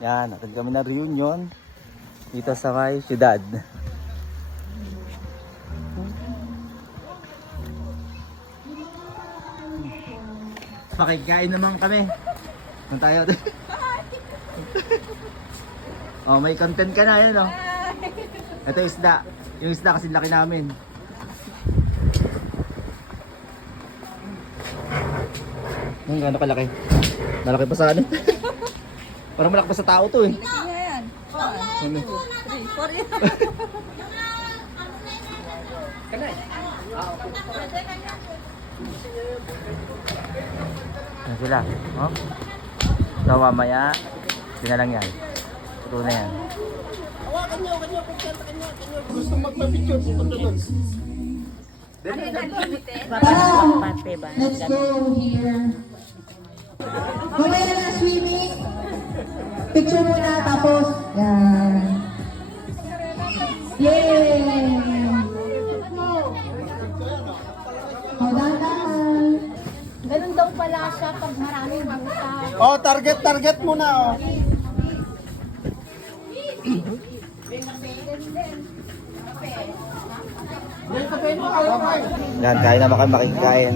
Yan, natin kami na reunion dito sa may syudad. Pakikain naman kami. Saan tayo? Oh, may content ka na yun, oh. Ito yung isda. Yung isda kasi laki namin. Ang gano'n kalaki. Malaki pa sa ano? Parang malaki pa sa tao to eh. Yan. 1, 2, 3, 4 yan. Yan sila. Oh. So mamaya, yun na lang yan. Ito na yan. Gusto magpa-picture punta doon. Let's go here. Mamaya na na swimming. Picture muna tapos. Yan. Yay! O, dahan. Ganun daw pala siya pag maraming buta. Oh, target muna oh. Yan, kain naman kami makikain.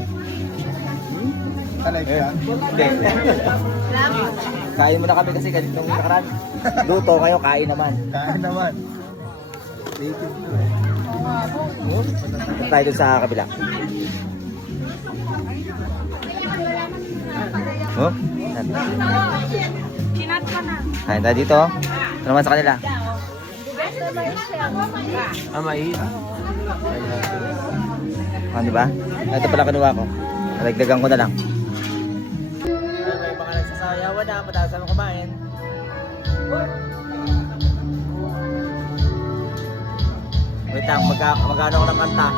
Alay ka. Hindi. Kain muna kami kasi nung nakaraan. Luto ngayon, kain naman. Kain naman. Native to eh. Punta tayo dun sa kabila. Oh, yan. Kain tayo dito. Ito naman sa kanila. Mais. Ah, di ba? Ito pala kinuha ko. Nalagdagan ko na lang. May mga nagsasayawan na, mataas naman kumain. Wait lang, magkano ko ng kanta?